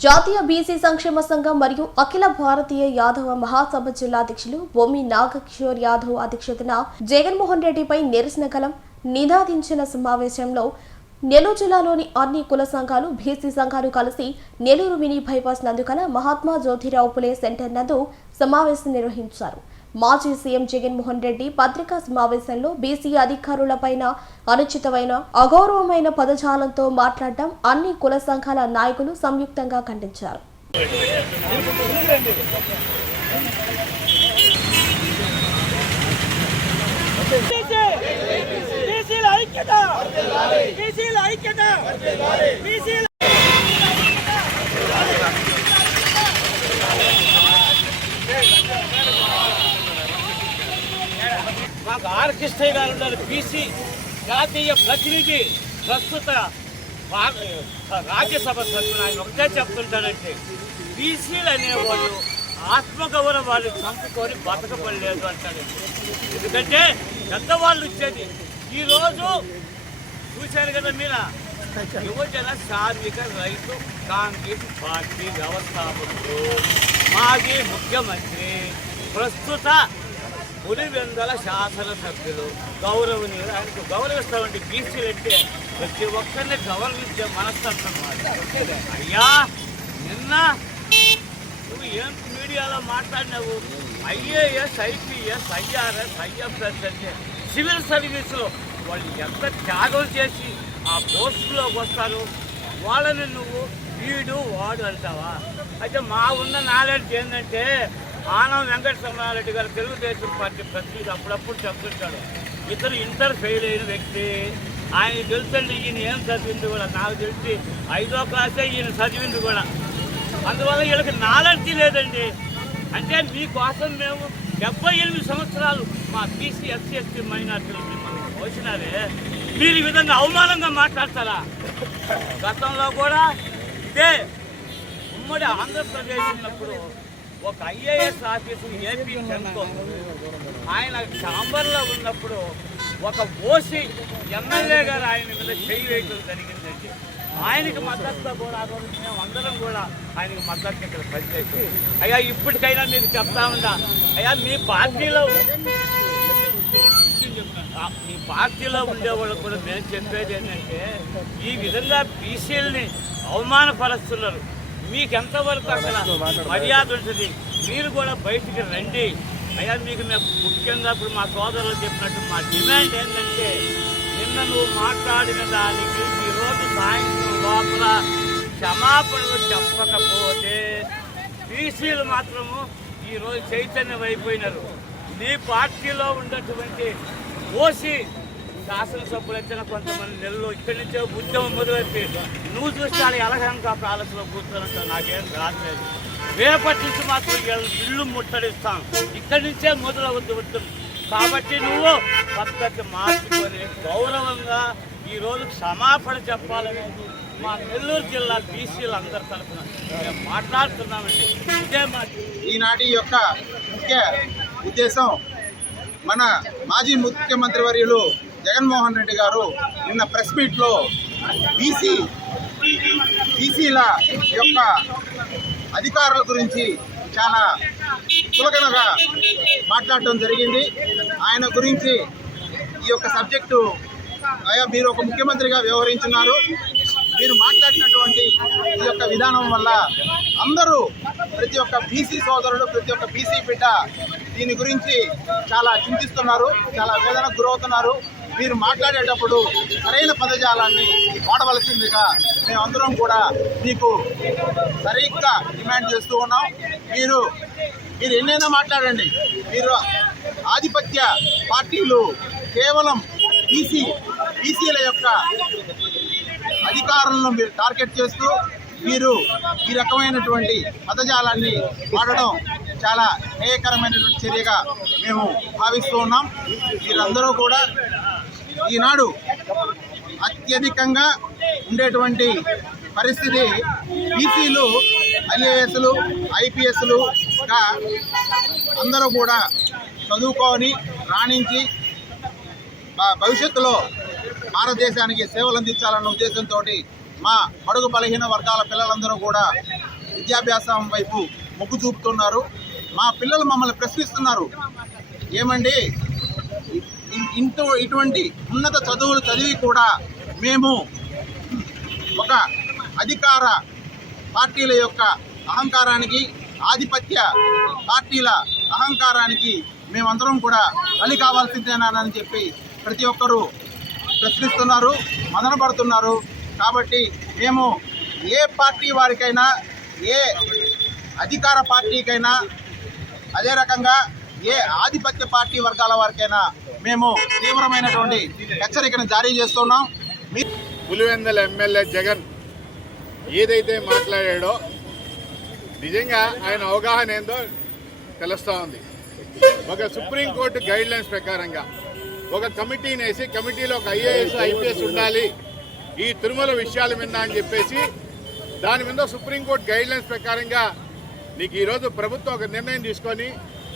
జాతీయ బీసీ సంక్షేమ సంఘం మరియు అఖిల భారతీయ యాదవ మహాసభ జిల్లా అధ్యక్షులు బొమ్మి నాగకిషోర్ యాదవ్ అధ్యక్షతన జగన్మోహన్ రెడ్డిపై నిరసన కలం నినాదించిన సమావేశంలో నెల్లూరు జిల్లాలోని అన్ని కుల సంఘాలు బీసీ సంఘాలు కలిసి నెల్లూరు మినీ బైపాస్ నందుకల మహాత్మా జ్యోతిరావు పులే సెంటర్ నందు సమావేశం నిర్వహించారు. మాజీ సీఎం జగన్మోహన్ రెడ్డి పత్రికా సమావేశంలో బీసీ అధికారులపైన అనుచితమైన అగౌరవమైన పదజాలంతో మాట్లాడటం అన్ని కుల సంఘాల నాయకులు సంయుక్తంగా ఖండించారు. ఐక్యత! ఐక్యత! బీసీల ఉన్నారు బీసీ జాతీయ ప్రతినిధి ప్రస్తుత రాజ్యసభ సభ్యులు ఆయన ఒకటే చెప్తుంటారంటే బీసీలు అనేవాళ్ళు ఆత్మగౌరవాన్ని చంపుకొని బతకపడలేదు అంటారండి ఎందుకంటే పెద్దవాళ్ళు ఇచ్చేది. ఈరోజు చూశారు కదా మీరు యువజన శ్రామిక రైతు కాంగ్రెస్ పార్టీ వ్యవస్థాపకులు మాజీ ముఖ్యమంత్రి ప్రస్తుత పులివెందల శాసనసభ్యులు గౌరవనీయులు. ఆయనకు గౌరవిస్తామండి బీసీలంటే ప్రతి ఒక్కరిని గౌరవించే మనస్తత్వం అయ్యా నిన్న నువ్వు ఏం మీడియాలో మాట్లాడినావు? ఐఏఎస్ ఐపీఎస్ ఐఆర్ఎస్ ఐఎఫ్ఎస్ అంటే సివిల్ సర్వీసులో వాళ్ళు ఎంత త్యాగం చేసి ఆ పోస్టులోకి వస్తారు? వాళ్ళని నువ్వు వీడు వాడు అంటావా? అయితే మా ఉన్న నాలెడ్జ్ ఏంటంటే ఆనం వెంకట సమరారెడ్డి గారు తెలుగుదేశం పార్టీ ప్రతినిధి అప్పుడప్పుడు చెప్తుంటాడు. ఇతను ఇంటర్ ఫెయిల్ అయిన వ్యక్తి. ఆయన తెలుసండి ఈయన ఏం చదివింది కూడా నాకు తెలిసి ఐదో క్లాసే ఈయన చదివింది కూడా. అందువల్ల వీళ్ళకి నాలెడ్జ్ లేదండి. అంటే మీకోసం మేము డెబ్బై ఎనిమిది సంవత్సరాలు మా బీసీ ఎస్సీ ఎస్టీ మైనార్టీలు మిమ్మల్ని వచ్చినారే మీరు ఈ విధంగా అవమానంగా మాట్లాడతారా? గతంలో కూడా ఇదే ఉమ్మడి ఆంధ్రప్రదేశ్ ఉన్నప్పుడు ఒక ఐఏఎస్ ఆఫీసు ఏపీ చెంతో ఆయన ఛాంబర్లో ఉన్నప్పుడు ఒక ఓసీ ఎమ్మెల్యే గారు ఆయన మీద చేయి వేయటం జరిగిందండి. ఆయనకి మద్దతుతో కూడా ఆ మేము అందరం కూడా ఆయనకి మద్దతు ఇక్కడ పనిచేసి అయ్యా ఇప్పటికైనా మీకు చెప్తా ఉందా అయ్యా మీ పార్టీలో మీ పార్టీలో ఉండేవాళ్ళకు కూడా మేము చెప్పేది ఏంటంటే ఈ విధంగా బీసీలని అవమానపరుస్తున్నారు. మీకు ఎంతవరకు అక్కడ మర్యాద ఉంటుంది? మీరు కూడా బయటికి రండి. అయ్యా మీకు మేము ముఖ్యంగా ఇప్పుడు మా సోదరులు చెప్పినట్టు మా డిమాండ్ ఏంటంటే నిన్న నువ్వు మాట్లాడిన దానికి ఈరోజు సాయంత్రం లోపల క్షమాపణలు చెప్పకపోతే బీసీలు మాత్రము ఈరోజు చైతన్యం అయిపోయినారు నీ పార్టీలో ఉన్నటువంటి ఓసి శాసనసభ్యులు వచ్చిన కొంతమంది నెలలో ఇక్కడి నుంచే ఉద్యమం మొదలెట్టి నువ్వు చూస్తాను వాళ్ళ ఎలగంగా ప్యాలెస్లో కూర్చోనంటే నాకేం రాలేదు రేపటి నుంచి మాత్రం ఇల్లు ముట్టడిస్తాం. ఇక్కడి నుంచే మొదలవద్దు వద్దు కాబట్టి నువ్వు పద్ధతి మార్చుకొని గౌరవంగా ఈరోజు క్షమాపణ చెప్పాలని మా నెల్లూరు జిల్లా బీసీలు అందరి తరఫున మేము మాట్లాడుతున్నామండి. ఇదే మా ఈనాటి యొక్క ముఖ్య ఉద్దేశం మన మాజీ ముఖ్యమంత్రి వర్యులు జగన్మోహన్ రెడ్డి గారు నిన్న ప్రెస్ మీట్లో బీసీ బీసీల యొక్క అధికారుల గురించి చాలా చులకనగా మాట్లాడటం జరిగింది. ఆయన గురించి ఈ యొక్క సబ్జెక్టు అయ్యా మీరు ఒక ముఖ్యమంత్రిగా వ్యవహరించున్నారు. మీరు మాట్లాడినటువంటి ఈ యొక్క విధానం వల్ల అందరూ ప్రతి ఒక్క బీసీ సోదరుడు ప్రతి ఒక్క బీసీ బిడ్డ దీని గురించి చాలా చింతిస్తున్నారు చాలా వేదనకు గురవుతున్నారు. మీరు మాట్లాడేటప్పుడు సరైన పదజాలాన్ని వాడవలసిందిగా మేమందరం కూడా మీకు సరిగ్గా డిమాండ్ చేస్తూ ఉన్నాం. మీరు మీరు ఎన్నైనా మాట్లాడండి. మీరు ఆధిపత్య పార్టీలు కేవలం బీసీ బీసీల యొక్క అధికారులను మీరు టార్గెట్ చేస్తూ మీరు ఈ రకమైనటువంటి పదజాలాన్ని వాడడం చాలా హేయకరమైనటువంటి చర్యగా మేము భావిస్తూ ఉన్నాం. మీరందరూ కూడా ఈనాడు అత్యధికంగా ఉండేటువంటి పరిస్థితి బీసీలు ఐఏఎస్లు ఐపీఎస్లుగా అందరూ కూడా చదువుకొని రాణించి భవిష్యత్తులో భారతదేశానికి సేవలు అందించాలన్న ఉద్దేశంతో మా బడుగు బలహీన వర్గాల పిల్లలందరూ కూడా విద్యాభ్యాసం వైపు మొగ్గు చూపుతున్నారు. మా పిల్లలు మమ్మల్ని ప్రశ్నిస్తున్నారు. ఏమండి? ఇంత ఇటువంటి ఉన్నత చదువులు చదివి కూడా మేము ఒక అధికార పార్టీల యొక్క అహంకారానికి ఆధిపత్య పార్టీల అహంకారానికి మేమందరం కూడా బలి కావాల్సిందేనని చెప్పి ప్రతి ఒక్కరూ ప్రశ్నిస్తున్నారు మదనపడుతున్నారు కాబట్టి మేము ఏ పార్టీ వారికైనా ఏ అధికార పార్టీకైనా అదే రకంగా ఏ ఆధిపత్య పార్టీ వర్గాల వారికైనా మేము తీవ్రమైనటువంటి హెచ్చరికను జారీ చేస్తున్నాం. పులివెందల ఎమ్మెల్యే జగన్ ఏదైతే మాట్లాడాడో నిజంగా ఆయన అవగాహన ఏందో తెలుస్తూ ఉంది. ఒక సుప్రీంకోర్టు గైడ్ లైన్స్ ప్రకారంగా ఒక కమిటీని వేసి కమిటీలో ఒక ఐఏఎస్ ఐపీఎస్ ఉండాలి. ఈ తిరుమల విషయాల మీద అని చెప్పేసి దాని మీద సుప్రీంకోర్టు గైడ్ లైన్స్ ప్రకారంగా నీకు ఈరోజు ప్రభుత్వం ఒక నిర్ణయం తీసుకొని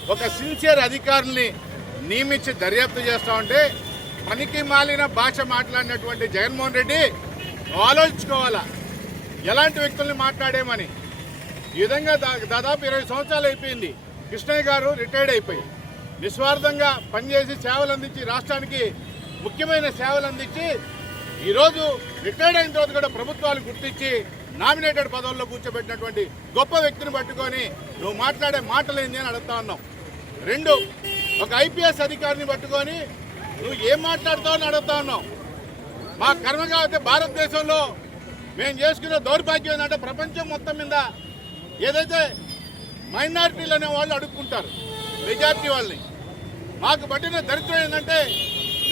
ఒక సిన్సియర్ అధికారుల్ని నియమించి దర్యాప్తు చేస్తా ఉంటే పనికి మాలిన భాష మాట్లాడినటువంటి జగన్మోహన్ రెడ్డి ఆలోచించుకోవాలా? ఎలాంటి వ్యక్తుల్ని మాట్లాడేమని? ఈ విధంగా దా- దాదాపు ఇరవై సంవత్సరాలు అయిపోయింది. కృష్ణయ్య గారు రిటైర్డ్ అయిపోయి. నిస్వార్థంగా పనిచేసి సేవలు అందించి రాష్ట్రానికి ముఖ్యమైన సేవలు అందించి ఈరోజు రిటైర్డ్ అయిన తర్వాత కూడా ప్రభుత్వాలు గుర్తించి నామినేటెడ్ పదవుల్లో కూర్చోబెట్టినటువంటి గొప్ప వ్యక్తిని పట్టుకొని నువ్వు మాట్లాడే మాటలు ఏంది అని అడుగుతా ఉన్నావు. రెండు ఒక ఐపీఎస్ అధికారిని పట్టుకొని నువ్వు ఏం మాట్లాడుతావు అని అడుగుతా ఉన్నావు. మా కర్మగా అయితే భారతదేశంలో మేము చేసుకునే దౌర్భాగ్యం ఏంటంటే ప్రపంచం మొత్తం మీద ఏదైతే మైనారిటీలు అనే వాళ్ళు అడుక్కుంటారు మెజార్టీ వాళ్ళని. మాకు పట్టిన దరిద్రం ఏంటంటే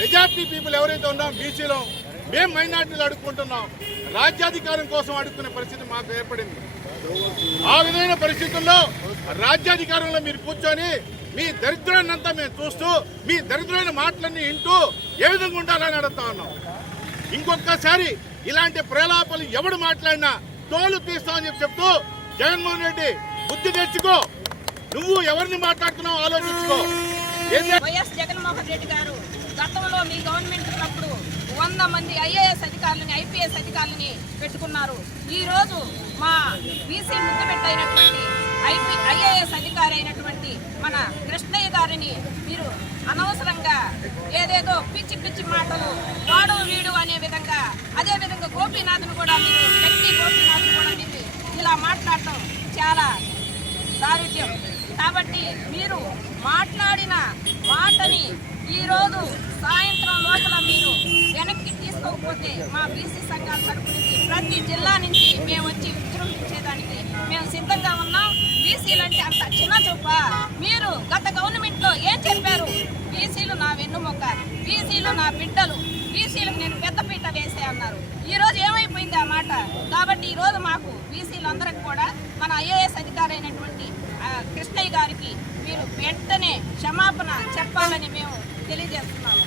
మెజార్టీ పీపుల్ ఎవరైతే ఉన్నాం బీసీలో మేము మైనార్టీలు అడుక్కుంటున్నాం. రాజ్యాధికారం కోసం అడుక్కునే పరిస్థితి మాకు ఏర్పడింది. ఆ విధమైన పరిస్థితుల్లో రాజ్యాధికారంలో మీరు కూర్చొని మీ దరిద్రాన్ని అంతా మేము చూస్తూ మీ దరిద్రమైన మాటలన్నీ వింటూ ఏ విధంగా ఉండాలని అడుగుతా ఉన్నాం. ఇంకొకసారి ఇలాంటి ప్రలాపాలు ఎవడు మాట్లాడినా తోలు తీస్తామని చెప్పి చెప్తూ జగన్మోహన్ రెడ్డి బుద్ధి తెచ్చుకో. నువ్వు ఎవరిని మాట్లాడుతున్నావు ఆలోచించుకో. వైఎస్ జగన్మోహన్ రెడ్డి గారు గతంలో మీ గవర్నమెంట్ ఉన్నప్పుడు వంద మంది ఐఏఎస్ అధికారులని ఐపీఎస్ అధికారులని పెట్టుకున్నారు. ఈ రోజు మా బీసీ ముద్దు పెట్టైనటువంటి ఐపీ ఐఏఎస్ అధికారి అయినటువంటి మన కృష్ణయ్య గారిని మీరు అనవసరంగా ఏదేదో పిచ్చి పిచ్చి మాటలు వాడు వీడు అనే విధంగా అదే విధంగా గోపీనాథ్ను కూడా మీరు వ్యక్తి గోపీనాథ్ను కూడా మీరు ఇలా మాట్లాడటం చాలా దారుణ్యం. కాబట్టి మీరు మాట్లాడిన మాటని ఈరోజు సాయంత్రం లోపల మీరు వెనక్కి తీసుకోకపోతే మా బీసీ సంఘాల తరపు నుంచి ప్రతి జిల్లా నుంచి మేము వచ్చి విజృంభించేదానికి మేము సిద్ధంగా ఉన్నాం. బీసీలు అంటే అంత చిన్న చూప. మీరు గత గవర్నమెంట్లో ఏం చెప్పారు? బీసీలు నా వెన్నుమొక్క బీసీలు నా బిడ్డలు బీసీలకు నేను పెద్దపీట వేసే అన్నారు. ఈ రోజు ఏమైపోయింది ఆ మాట? కాబట్టి ఈ రోజు మాకు బీసీలందరికి కూడా మన ఐఏఎస్ అధికారి అయినటువంటి కృష్ణయ్య గారికి మీరు వెంటనే క్షమాపణ చెప్పాలని మేము తెలియజేస్తున్నాము.